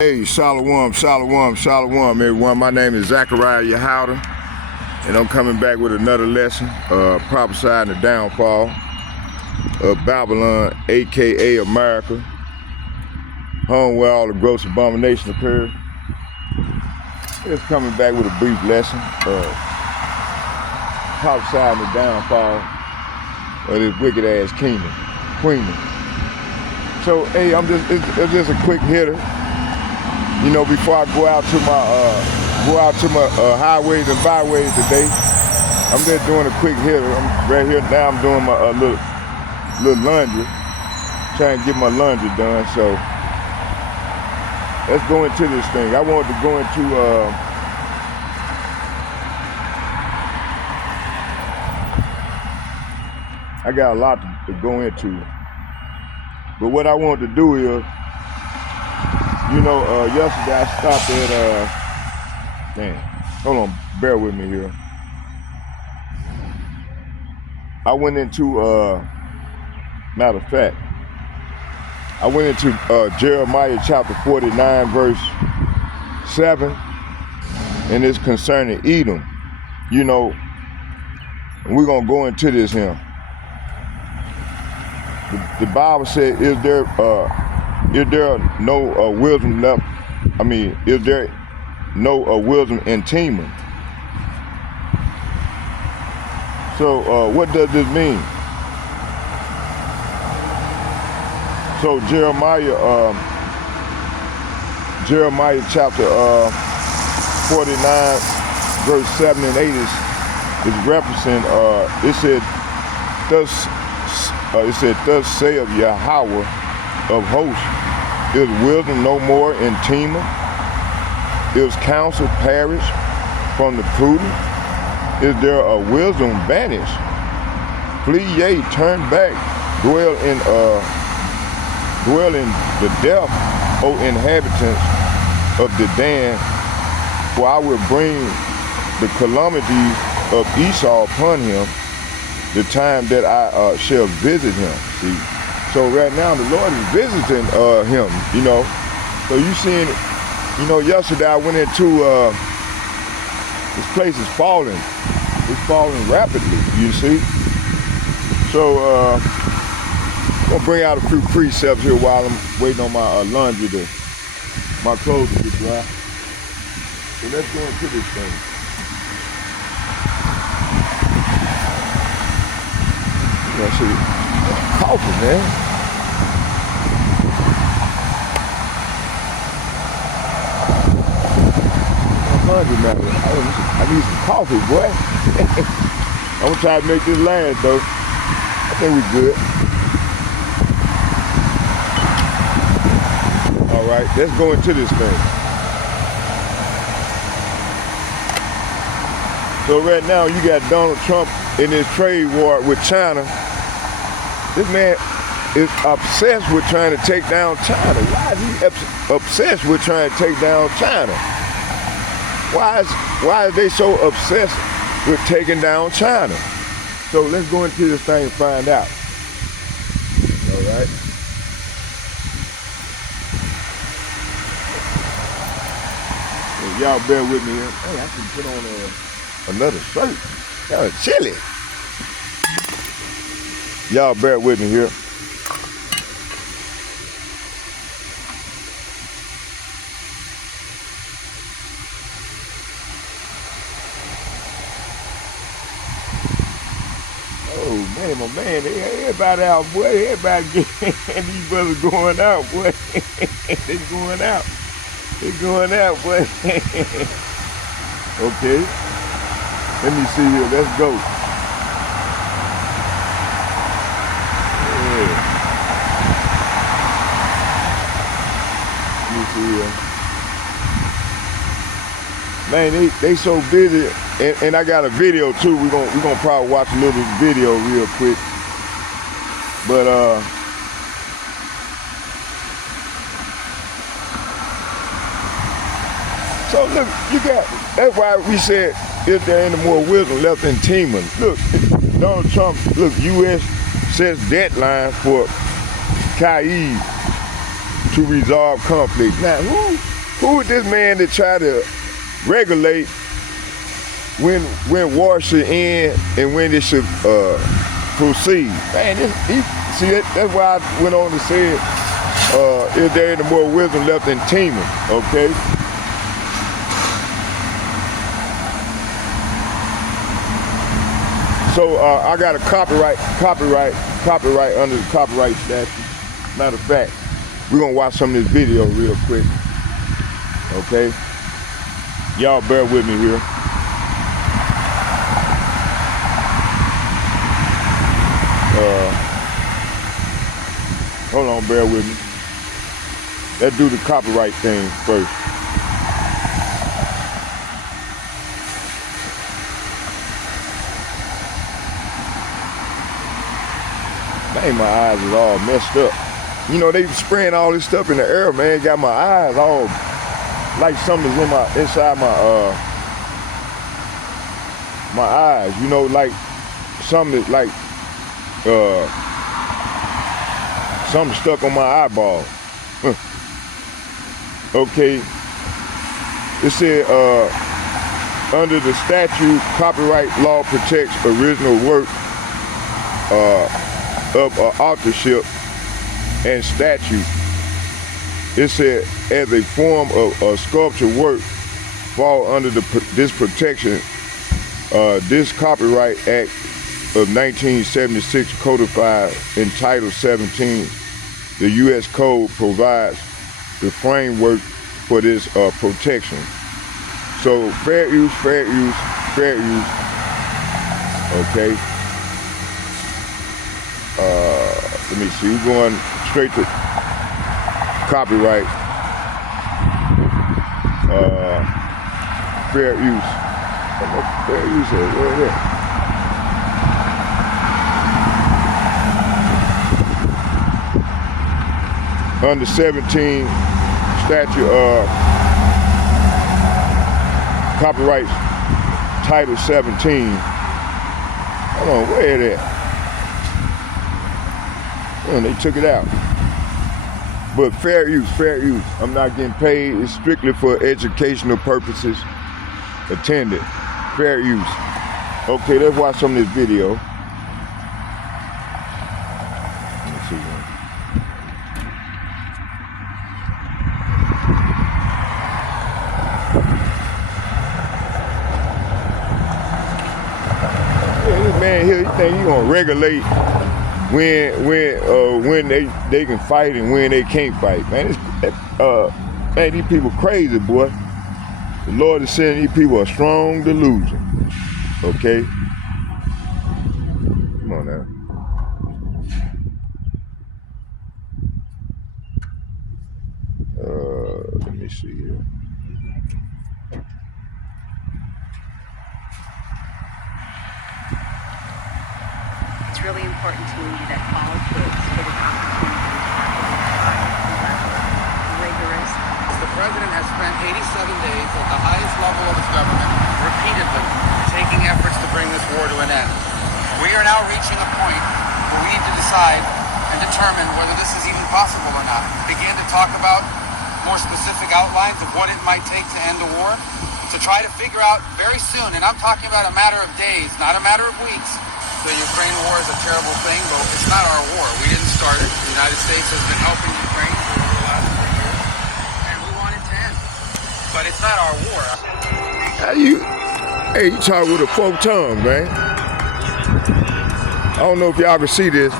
Hey, Shalom, Shalom, Shalom, everyone. My name is Zachariah Yehouda, and I'm coming back with another lesson, prophesying the downfall of Babylon, aka America, home where all the gross abominations occur. It's coming back with a brief lesson, prophesying the downfall of this wicked ass kingdom, queendom. So, hey, it's just a quick hitter. You know, before I go out to my highways and byways today, I'm just doing a quick hitter. I'm right here now. I'm doing my little laundry, trying to get my laundry done. So let's go into this thing. I wanted to go into I got a lot to go into, but what I wanted to do is, you know, yesterday I stopped at, hold on, bear with me here. I went into, matter of fact, I went into Jeremiah chapter 49, verse 7, and it's concerning Edom. You know, and we're going to go into this here. The Bible said, is there no wisdom left? I mean, is there no wisdom in Teman? So what does this mean? So Jeremiah chapter 49, verse 7 and 8 is referencing. It said, thus saith Yahweh of hosts, is wisdom no more in Teman? Is counsel perished from the prudent? Is there a wisdom banished? Flee, yea, turn back, dwell in the depth, O inhabitants of Dedan, for I will bring the calamities of Esau upon him, the time that I shall visit him. See? So right now the Lord is visiting him, you know. So you seeing, you know, yesterday I went into, this place is falling. It's falling rapidly, you see. So I'm gonna bring out a few precepts here while I'm waiting on my laundry my clothes to get dry. So let's go into this thing. Yeah, see, coffee, man. I need some coffee, boy. I'm gonna try to make this last, though. I think we're good. All right, let's go into this thing. So right now, you got Donald Trump in this trade war with China. This man is obsessed with trying to take down China. Why is he obsessed with trying to take down China? Why is they so obsessed with taking down China? So let's go into this thing and find out. All right. And y'all bear with me here. Hey, I can put on another shirt. Y'all chilly. Y'all bear with me here. Oh man, my man, everybody out, boy. Everybody getting these brothers going out, boy. They going out. They going out, boy. Okay. Let me see here. Let's go. Man, they so busy, and I got a video too. We're gonna probably watch a little video real quick. But so look, that's why we said, is there any more wisdom left in Teman? Look, Donald Trump, look, U.S. sets deadline for Kyiv to resolve conflict. Now, who is this man that try to regulate when war should end and when it should proceed? Man, that's why I went on to say is there any more wisdom left in teaming, okay? So I got a copyright under the copyright statute. Matter of fact, we're gonna watch some of this video real quick, okay? Y'all bear with me here. Hold on, bear with me. Let's do the copyright thing first. Dang, my eyes is all messed up. You know, they spraying all this stuff in the air, man. Got my eyes all like something's inside my eyes. You know, like something like something stuck on my eyeball. Okay. It said under the statute, copyright law protects original work of authorship and statute. It said as a form of sculpture work fall under this protection. This Copyright Act of 1976 codified in Title 17. The U.S. Code provides the framework for this protection. So fair use. Okay. Let me see. We're going straight to copyright. Fair use. Fair use. Where is it? Under 17 statute copyright Title 17. Hold on, where is it? And they took it out. But fair use. I'm not getting paid. It's strictly for educational purposes. Attended. Fair use. Okay, let's watch some of this video. Let me see. Yeah, this man here, he think he gonna regulate when they can fight and when they can't fight, man. Man, these people crazy, boy. The Lord is sending these people a strong delusion. Okay? Come on now. Let me see here. It's really important to me that all kids get an opportunity to have rigorous. The president has spent 87 days at the highest level of his government, repeatedly taking efforts to bring this war to an end. We are now reaching a point where we need to decide and determine whether this is even possible or not. Begin to talk about more specific outlines of what it might take to end the war, to try to figure out very soon, and I'm talking about a matter of days, not a matter of weeks. The Ukraine war is a terrible thing, but it's not our war. We didn't start it. The United States has been helping Ukraine for the last 4 years, and we want it to end. But it's not our war. Hey, you talk with a forked tongue, man. I don't know if y'all can see this.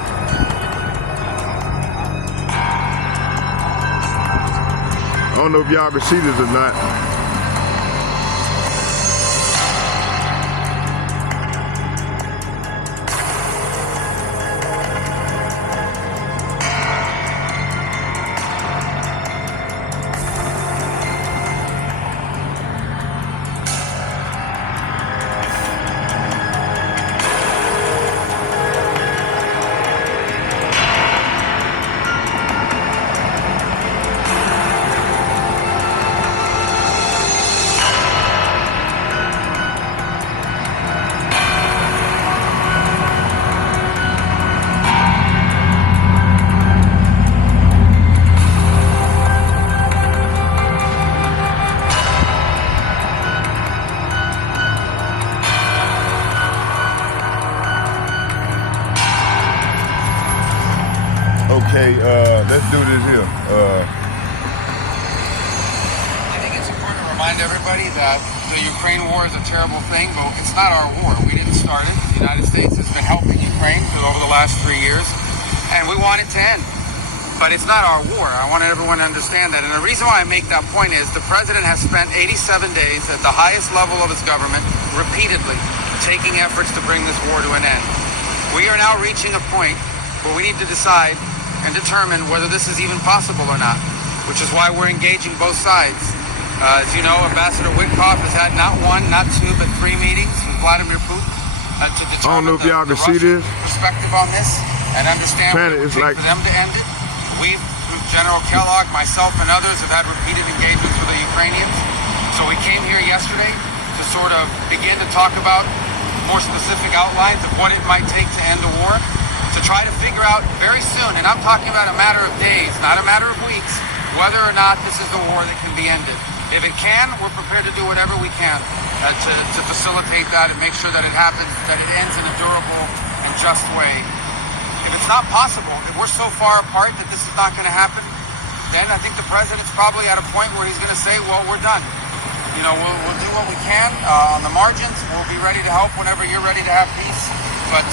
I don't know if y'all can see this or not. Okay, let's do this here. I think it's important to remind everybody that the Ukraine war is a terrible thing, but it's not our war. We didn't start it. The United States has been helping Ukraine over the last 3 years, and we want it to end. But it's not our war. I want everyone to understand that. And the reason why I make that point is the president has spent 87 days at the highest level of his government repeatedly taking efforts to bring this war to an end. We are now reaching a point where we need to decide and determine whether this is even possible or not, which is why we're engaging both sides. As you know, Ambassador Witkoff has had not one, not two, but 3 meetings with Vladimir Putin to determine know if y'all the can see Russian this. perspective on this and understand what it would It's take like- for them to end it. We've, through General Kellogg, myself, and others, have had repeated engagements with the Ukrainians. So we came here yesterday to sort of begin to talk about more specific outlines of what it might take to end the war, to try to figure out very soon, and I'm talking about a matter of days, not a matter of weeks, whether or not this is the war that can be ended. If it can, we're prepared to do whatever we can to facilitate that and make sure that it happens, that it ends in a durable and just way. If it's not possible, if we're so far apart that this is not going to happen, then I think the president's probably at a point where he's going to say, well, we're done. You know, we'll do what we can on the margins. We'll be ready to help whenever you're ready to have peace. But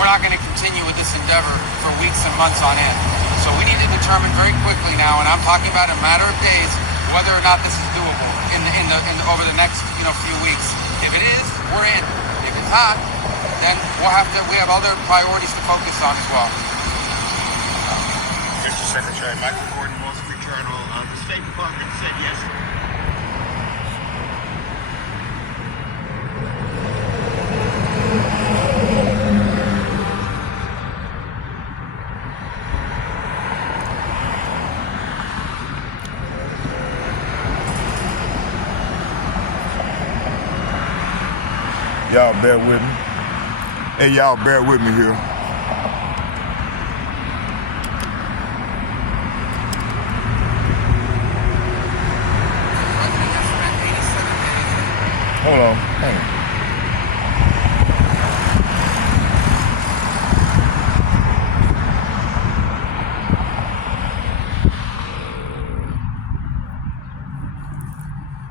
we're not going to continue with this endeavor for weeks and months on end. So we need to determine very quickly now, and I'm talking about a matter of days, whether or not this is doable over the next few weeks. If it is, we're in. If it's not, then we have other priorities to focus on as well. Mr. Secretary, Michael Gordon, Wall Street Journal. The State Department said yesterday. Y'all bear with me. Hey, y'all bear with me here. Hold on. Hang on.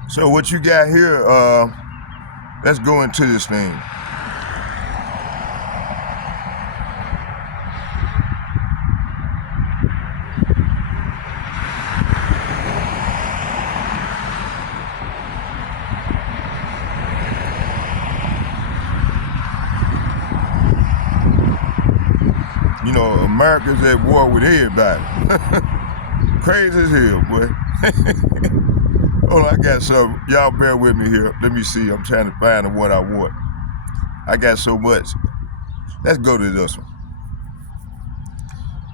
So what you got here, let's go into this thing. You know, America's at war with everybody. Crazy as hell, boy. Hold on, I got some. Y'all bear with me here. Let me see. I'm trying to find the one I want. I got so much. Let's go to this one.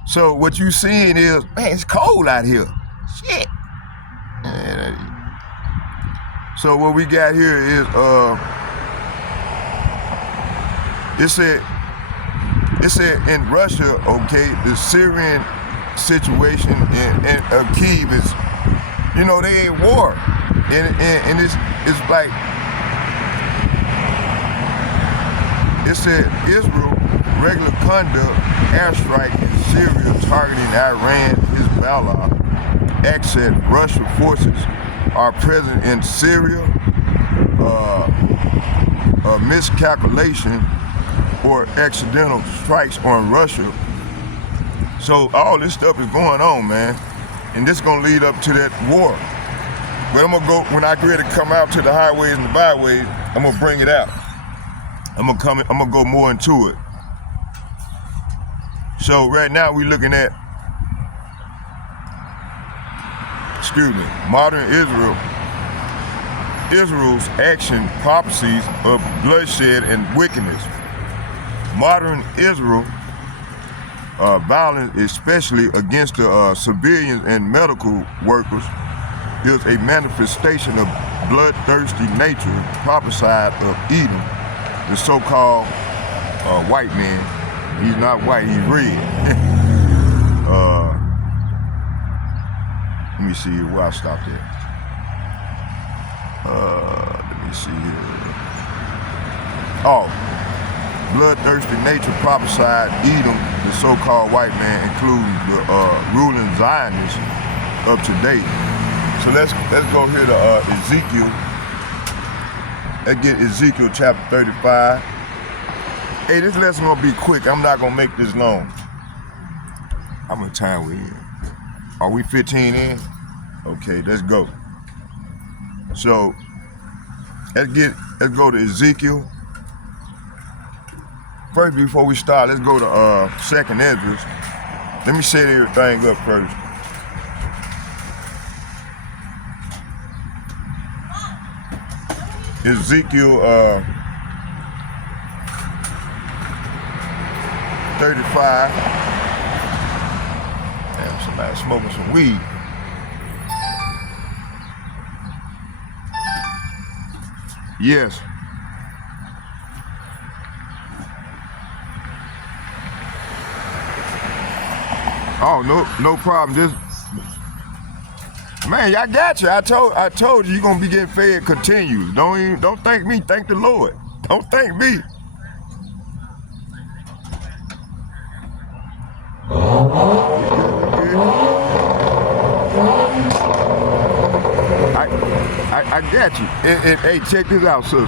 So what you seeing is, man, it's cold out here. Shit. So what we got here is, it said in Russia, okay, the Syrian situation in Kyiv is, you know, they ain't war, and it's like, it said Israel regular conduct airstrike in Syria targeting Iran, Hezbollah, access Russian forces are present in Syria, a miscalculation or accidental strikes on Russia. So all this stuff is going on, man. And this is gonna lead up to that war. But I'm gonna go, when I get ready to come out to the highways and the byways, I'm gonna bring it out. I'm gonna go more into it. So right now we're looking at, modern Israel's action prophecies of bloodshed and wickedness. Modern Israel violence, especially against the civilians and medical workers, is a manifestation of bloodthirsty nature prophesied of Edom, the so-called white man. He's not white, he's red. Let me see where I stopped at. Let me see here. Oh, bloodthirsty nature prophesied Edom, the so-called white man, including the ruling Zionists of today. So let's go here to Ezekiel. Let's get Ezekiel chapter 35. Hey, this lesson gonna be quick. I'm not gonna make this long. How much time we in? Are we 15 in? Okay, let's go. So let's go to Ezekiel. First, before we start, let's go to 2nd Esdras. Let me set everything up first. Ezekiel 35. Damn, somebody smoking some weed. Yes. Oh, no problem. Just, man, I got you. I told you you're gonna be getting fed continuous. Don't thank me, thank the Lord. Don't thank me. I got you. And hey, check this out, sister.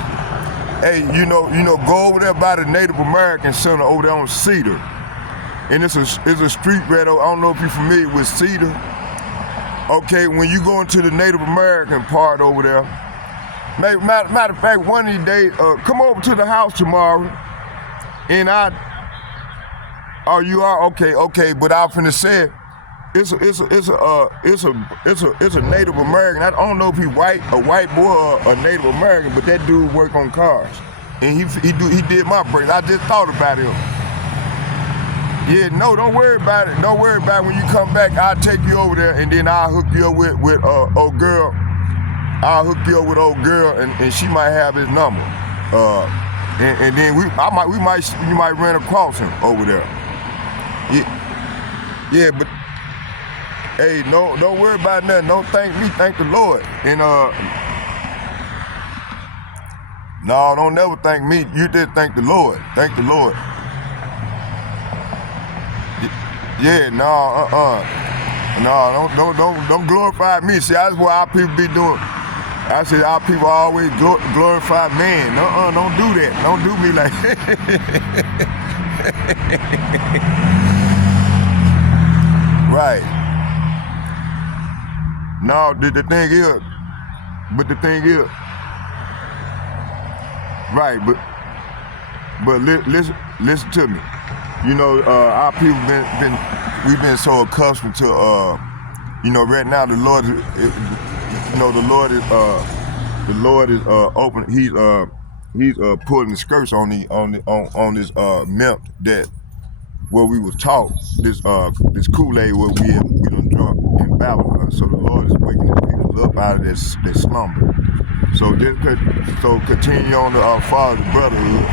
Hey, you know, go over there by the Native American Center over there on Cedar. And it's a street right over. I don't know if you're familiar with Cedar. Okay, when you go into the Native American part over there, matter of fact, one of these days, come over to the house tomorrow, and oh, you are okay. But I'm finna say, it's a Native American. I don't know if he a white boy or a Native American, but that dude work on cars, and he did my brakes. I just thought about him. Yeah, no, don't worry about it. Don't worry about it. When you come back, I'll take you over there, and then I'll hook you up with old girl. I'll hook you up with old girl, and she might have his number. And then you might run across him over there. Yeah, but hey, no, don't worry about nothing. Don't thank me, thank the Lord. And no, don't never thank me. You just thank the Lord. Thank the Lord. Yeah, no, don't glorify me. See, that's what our people be doing. I said our people always glorify man. Don't do that. Don't do me like that. Right. No, the thing is, right, but listen to me. You know, our people we've been so accustomed to, right now the Lord is open. He's pulling the skirts on this milk that where we was taught this Kool-Aid where we done drunk in Babylon. So the Lord is waking the people up out of this slumber. So continue on to follow the brotherhood.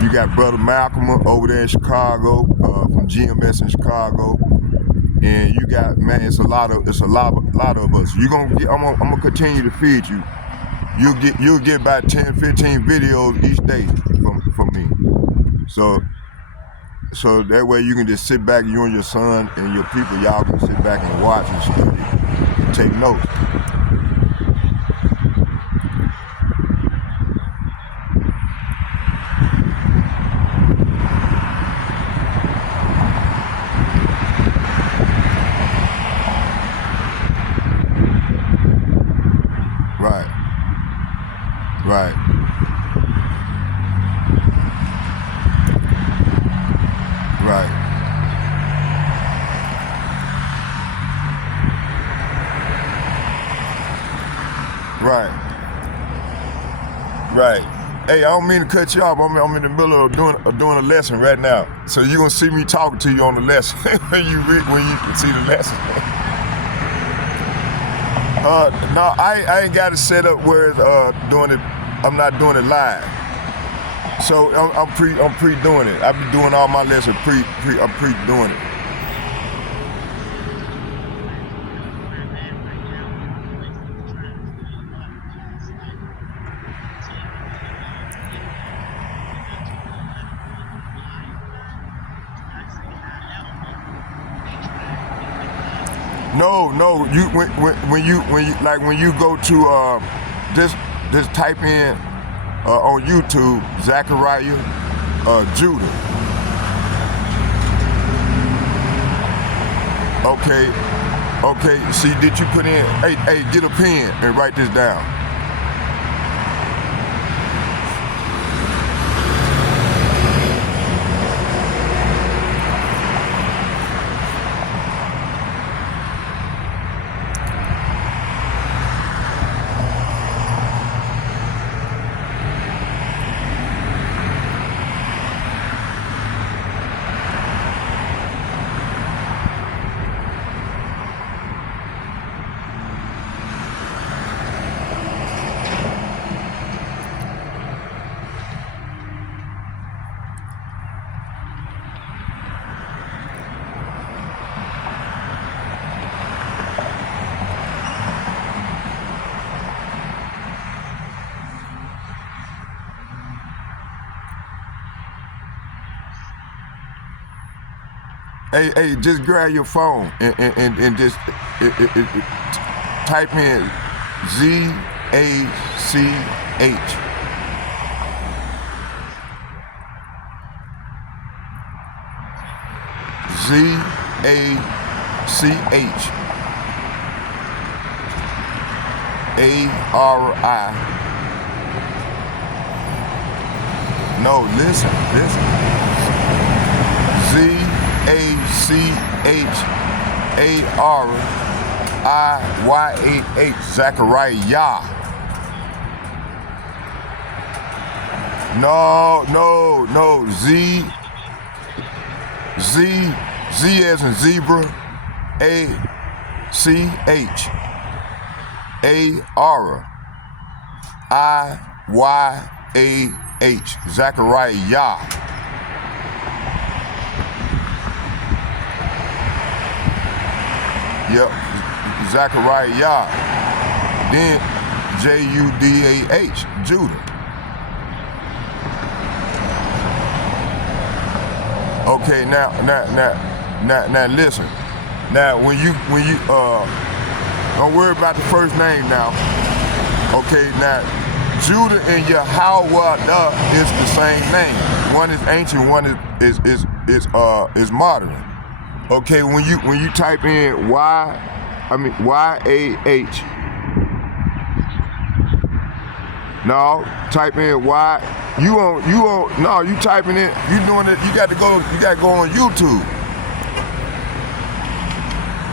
You got Brother Malcolm over there in Chicago, from GMS in Chicago, and you got, man, it's a lot of us. I'm gonna continue to feed you. You'll get about 10, 15 videos each day from me. So that way you can just sit back, you and your son and your people, y'all can sit back and watch and study and take notes. Right. Hey, I don't mean to cut you off. I'm in the middle of doing a lesson right now. So you're gonna see me talking to you on the lesson when you see the lesson. No, I ain't got it set up where it's doing it. I'm not doing it live. So I'm pre-doing it. I've been doing all my lessons I'm pre-doing it. No. You when you like when you go to just type in on YouTube Zachariah Judah. Okay. See, did you put in? Hey, get a pen and write this down. Hey, just grab your phone and just type in Z-A-C-H. Z-A-C-H. A-R-I. No, listen. Z-A-C-H-A-R-I-Y-A-H, Zachariah. No, Z as in zebra, A-C-H-A-R-I-Y-A-H, Zachariah. Yep, Zachariah. Then J-U-D-A-H, Judah. Okay, now listen. Now when you don't worry about the first name now. Okay, now Judah and Yahweh is the same name. One is ancient, one is modern. Okay, when you type in Y-A-H. No, type in Y. You typing in, you doing it, you got to go on YouTube.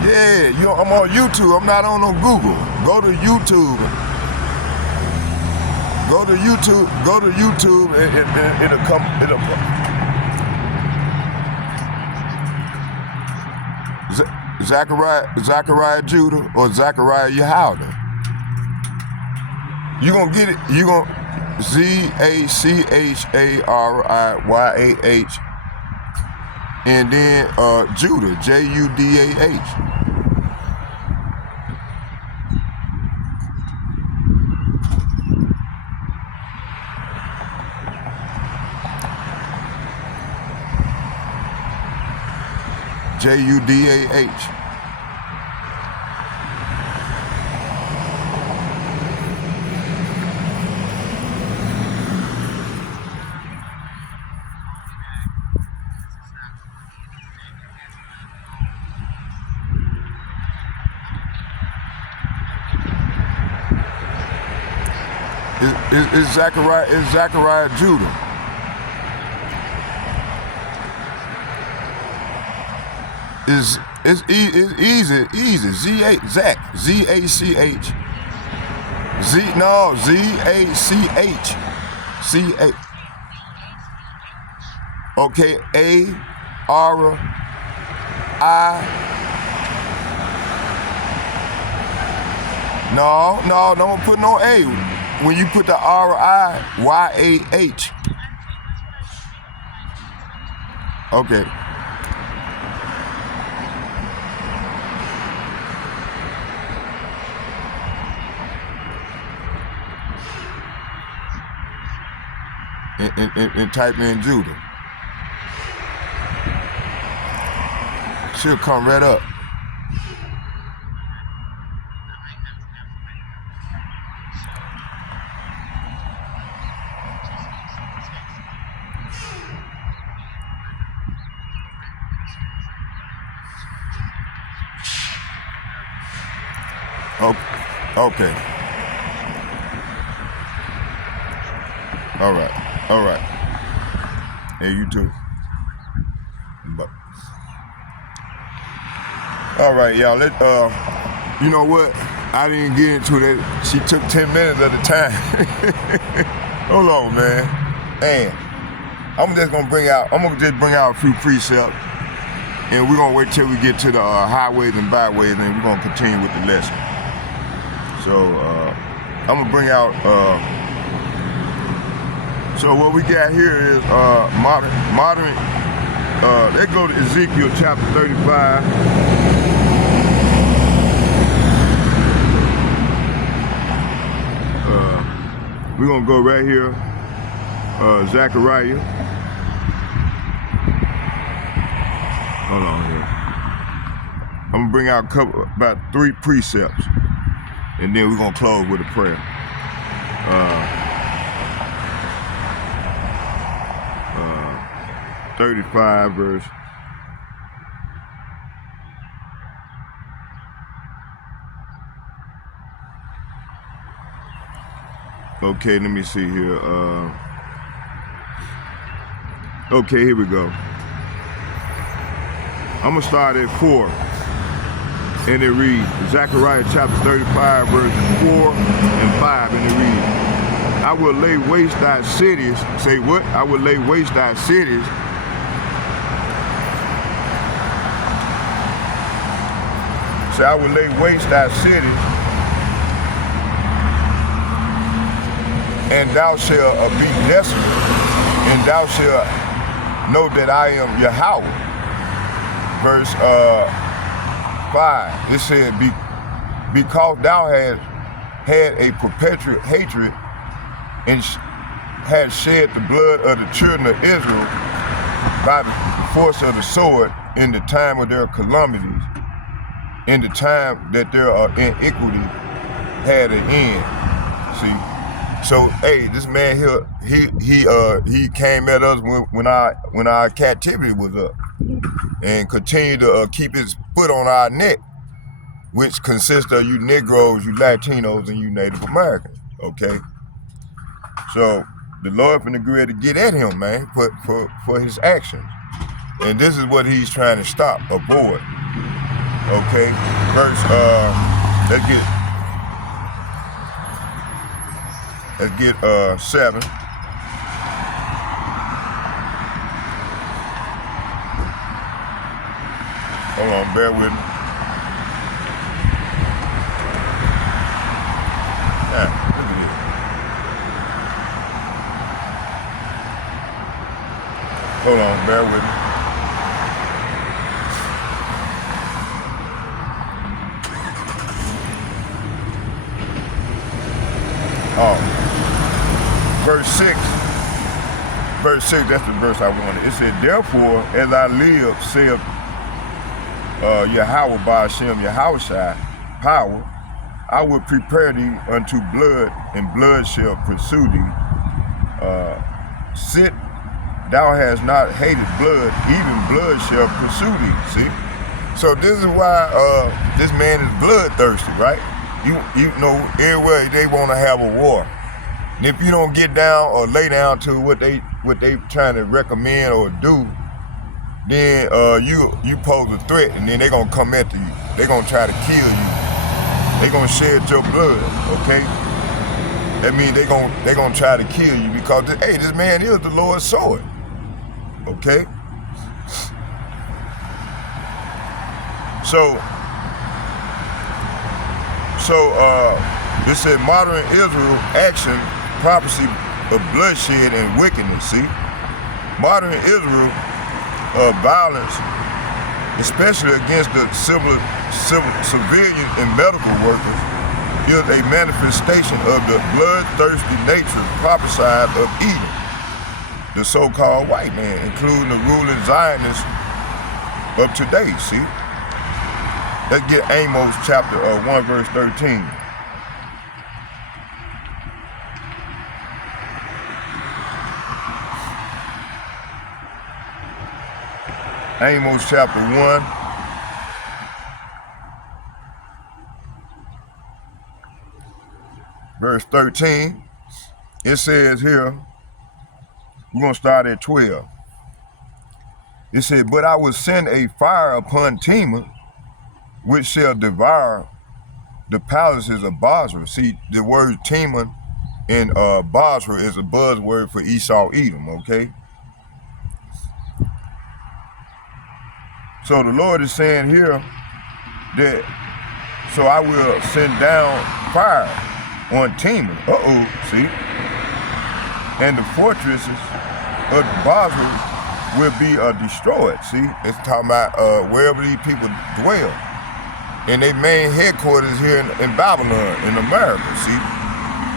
Yeah, I'm on YouTube, I'm not on Google. Go to YouTube and it'll come. Zachariah Judah or Zachariah Yahweh. You gonna get it. You gonna Z-A-C-H-A-R-I-Y-A-H, and then Judah, J-U-D-A-H. J-U-D-A-H. It's Zachariah Judah. It's easy. Zach, Z-A-C-H. Z-A-C-H. C-A. Okay, A-R-I. No, don't put no A. When you put the R-I-Y-A-H. Okay. And type in Judah. She'll come right up. Okay. All right. Hey, you too. But all right, y'all. You know what? I didn't get into that. She took 10 minutes at a time. Hold on, man. And I'm just gonna bring out a few precepts, and we're gonna wait till we get to the highways and byways, and we're gonna continue with the lesson. So I'm gonna bring out. So what we got here is modern. Let's go to Ezekiel chapter 35. We're gonna go right here. Zechariah. Hold on here. I'm gonna bring out about 3 precepts, and then we're gonna close with a prayer. 35 verse. Okay, let me see here. Okay, here we go. I'm gonna start at 4, and it reads, Zechariah chapter 35, verses 4 and 5, and it reads, I will lay waste thy cities. Say what? I will lay waste thy cities. Say, I will lay waste thy cities, and thou shalt be desolate, and thou shalt know that I am Yahweh. Verse 5, it said, because thou hast had a perpetual hatred and had shed the blood of the children of Israel by the force of the sword in the time of their calamities, in the time that their iniquity had an end. See, so hey, this man here, he came at us when our captivity was up, and continued to keep his foot on our neck, which consists of you Negroes, you Latinos, and you Native Americans. Okay, so the Lord finna agree to get at him, man, for his actions, and this is what he's trying to stop, avoid. Okay, verse, let's get 7. Hold on, bear with me. Look at this. Hold on, bear with me. Verse 6, that's the verse I wanted. It said, therefore, as I live, saith Yahweh by Hashem, Yahushai, power, I will prepare thee unto blood, and blood shall pursue thee. Sit, thou hast not hated blood, even blood shall pursue thee. See? So this is why this man is bloodthirsty, right? You know, everywhere they want to have a war. And if you don't get down or lay down to what they trying to recommend or do, then you pose a threat, and then they're gonna come after you. They're gonna try to kill you. They're gonna shed your blood, okay? That means they're gonna try to kill you because hey, this man is the Lord's sword. Okay? So this said modern Israel action, prophecy of bloodshed and wickedness. See, modern Israel violence, especially against the civilian and medical workers, is a manifestation of the bloodthirsty nature prophesied of Edom, the so-called white man, including the ruling Zionists of today. See, let's get Amos chapter 1 verse 13. Amos chapter 1 verse 13, it says here, we're going to start at 12. It said, but I will send a fire upon Teman, which shall devour the palaces of Bozrah. See, the word Teman in Bozrah is a buzzword for Esau Edom, okay? So the Lord is saying here that, so I will send down fire on Teman. See? And the fortresses of Bozrah will be destroyed. See? It's talking about wherever these people dwell. And their main headquarters here in Babylon, in America, see?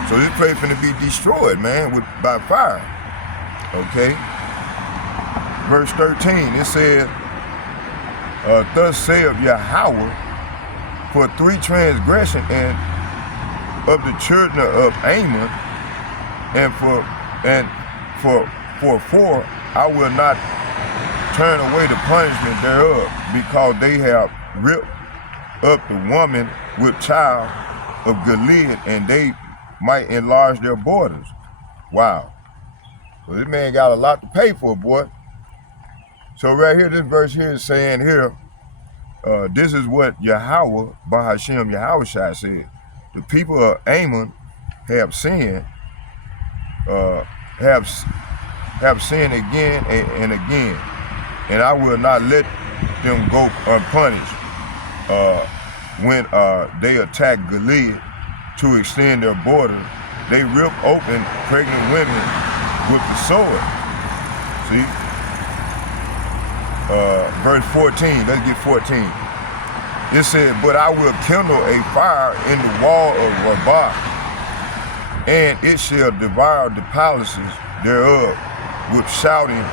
So this place is going to be destroyed, man, by fire. Okay? Verse 13, it says, thus saith Yahweh, for 3 transgressions and of the children of Ammon, and for 4 I will not turn away the punishment thereof, because they have ripped up the woman with child of Gilead, and they might enlarge their borders. Wow. So this man got a lot to pay for, boy. So right here, this verse here is saying here, this is what Yahweh, Bahashem Yahushua said. The people of Ammon have sinned, have sinned again and again, and I will not let them go unpunished. When they attack Gilead to extend their borders, they rip open pregnant women with the sword. See? Verse 14, let's get 14. It said, but I will kindle a fire in the wall of Rabbah, and it shall devour the palaces thereof with shouting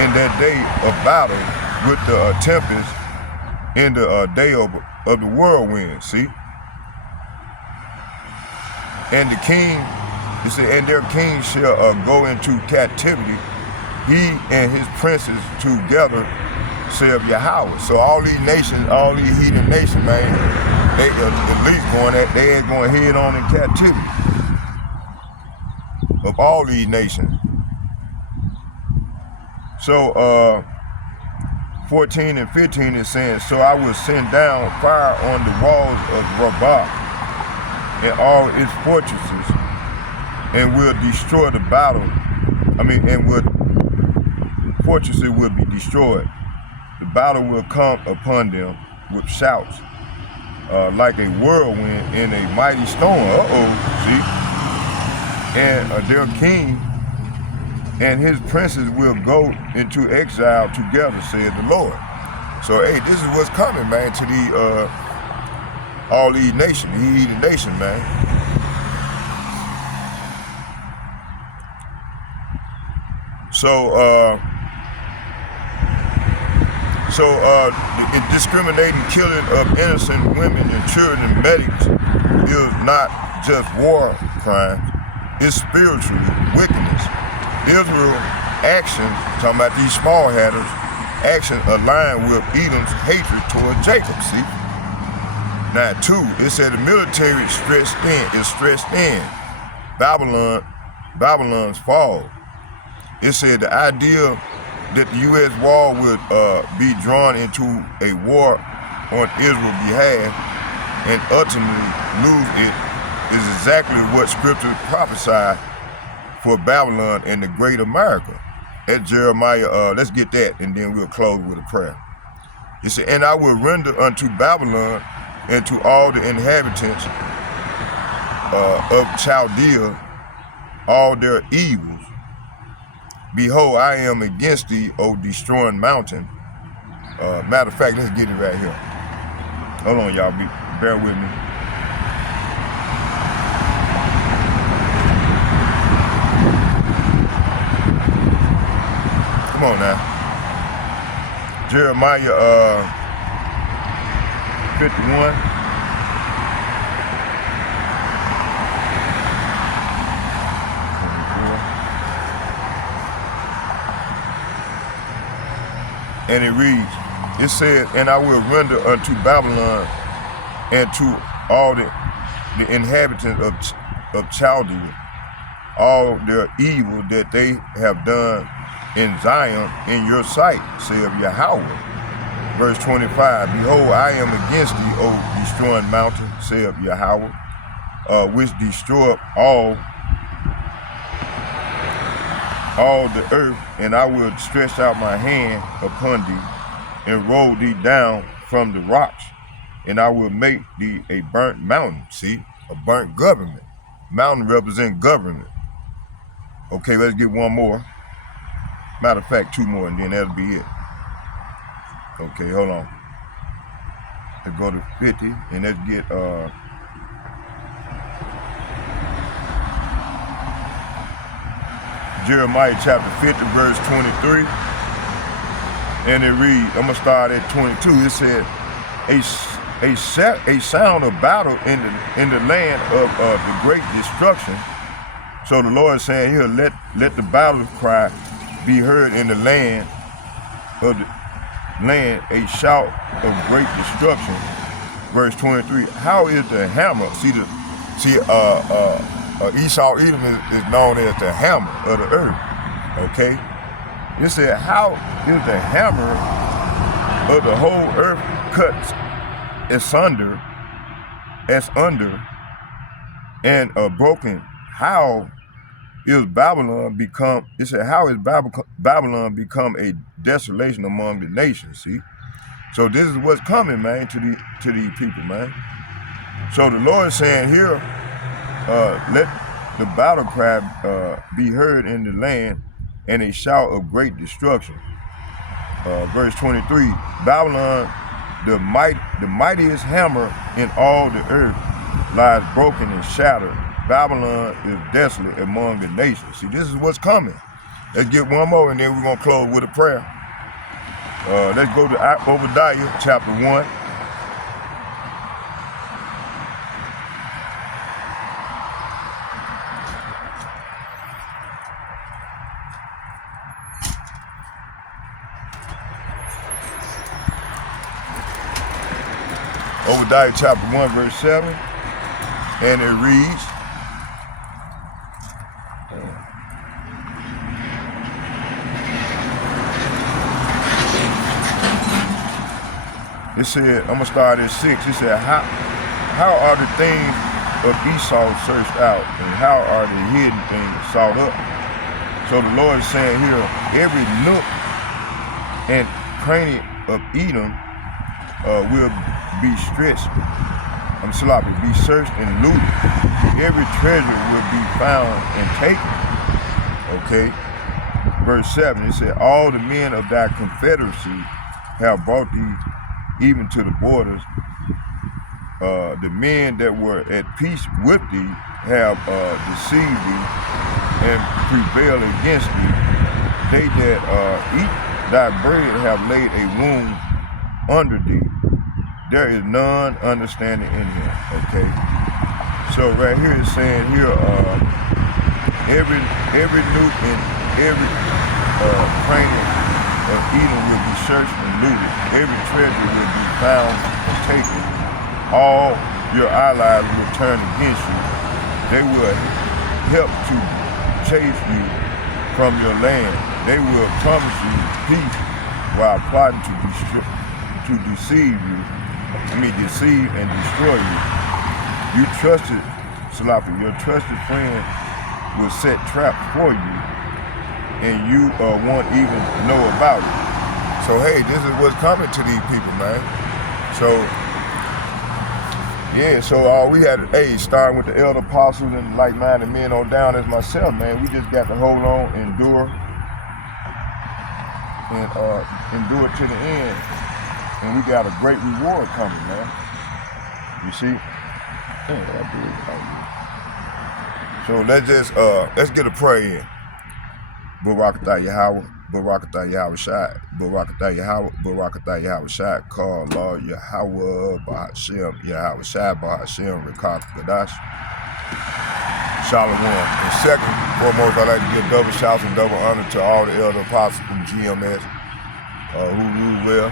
in that day of battle, with the tempest in the day of the whirlwind, see? And the king, it said, and their king shall go into captivity, he and his princes together, saith Yahweh. So all these nations, all these heathen nations, man, they at least they ain't going head on in captivity of all these nations. So 14 and 15 is saying, so I will send down fire on the walls of Rabbah and all its fortresses, and will destroy the battle. Fortresses will be destroyed. The battle will come upon them with shouts, like a whirlwind in a mighty storm. See? And their king and his princes will go into exile together, said the Lord. So, hey, this is what's coming, man, to the all these nations, the heathen nations, man. So, discriminating killing of innocent women and children and medics is not just war crimes, it's spiritually wickedness. Israel's actions, talking about these small hatters, actions align with Edom's hatred toward Jacob, see? Now, 2, it said the military is stressed in. Babylon's fall. It said the idea that the U.S. war would be drawn into a war on Israel's behalf and ultimately lose it is exactly what Scripture prophesied for Babylon and the great America. That's Jeremiah, let's get that, and then we'll close with a prayer. It said, and I will render unto Babylon and to all the inhabitants of Chaldea all their evils. Behold, I am against thee, O destroying mountain. Matter of fact, let's get it right here. Hold on, y'all. Bear with me. Come on now. Jeremiah 51. And it reads, it said, and I will render unto Babylon and to all the the inhabitants of Chaldea all their evil that they have done in Zion in your sight, saith Yahweh. Verse 25, behold, I am against thee, O destroying mountain, saith Yahweh, which destroyed all the earth, and I will stretch out my hand upon thee, and roll thee down from the rocks, and I will make thee a burnt mountain. See, a burnt government. Mountain represent government. Okay, let's get one more. Matter of fact, two more, and then that'll be it. Okay, hold on. Let's go to 50, and let's get Jeremiah chapter 50, verse 23. And it reads, I'm gonna start at 22. It said, a sound of battle in the land of the great destruction. So the Lord is saying here, let the battle cry be heard in the land of the land, a shout of great destruction. Verse 23. How is the hammer? Esau Edom is known as the hammer of the earth. Okay. It said, how is the hammer of the whole earth cut asunder, and broken? How is Babylon become? It said, how is Babylon become a desolation among the nations? See, so this is what's coming, man, to these people, man. So the Lord is saying here, let the battle cry be heard in the land, and a shout of great destruction. Verse 23, Babylon, the mightiest hammer in all the earth, lies broken and shattered. Babylon is desolate among the nations. See, this is what's coming. Let's get one more, and then we're going to close with a prayer. Let's go to Obadiah chapter 1. Obadiah chapter 1, verse 7, and it reads, it said, I'm going to start at 6. It said, how are the things of Esau searched out, and how are the hidden things sought up? So the Lord is saying here, every nook and cranny of Edom will be stretched, be searched and looted. Every treasure will be found and taken. Okay. Verse 7, it said, all the men of thy confederacy have brought thee even to the borders. The men that were at peace with thee have deceived thee and prevailed against thee. They that eat thy bread have laid a wound under thee. There is none understanding in him. Okay. So right here it's saying here, every nook and every cranny of Edom will be searched and looted. Every treasure will be found and taken. All your allies will turn against you. They will help to chase you from your land. They will promise you peace while plotting to deceive and destroy you. You trusted, your trusted friend will set traps for you, and you won't even know about it. So hey, this is what's coming to these people, man. So yeah, so we had, starting with the elder apostles and like-minded men on down as myself, man. We just got to hold on, endure, and endure to the end. And we got a great reward coming, man. You see? So let's get a prayer in. Barakatah Yahweh, Barakatah Yahweh Shai, Barakatah Yahweh, Barakatah Yahweh Shai, call Lord Yahweh, Bahashem, Yahweh Shai, Bahashem, Rekah Gadash, Shalom. And second, foremost, I'd like to give double shouts and double honor to all the elder apostles from GMS who rule well.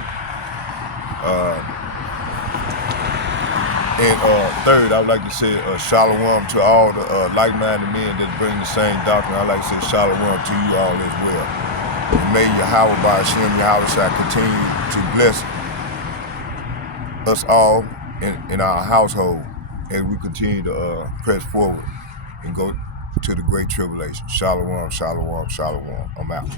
And third, I would like to say shalom to all the like-minded men that bring the same doctrine. I'd like to say shalom to you all as well. And may Yahweh Ba'Shem, Yahweh shall continue to bless us all in our household as we continue to press forward and go to the great tribulation. Shalom, shalom, shalom. I'm out.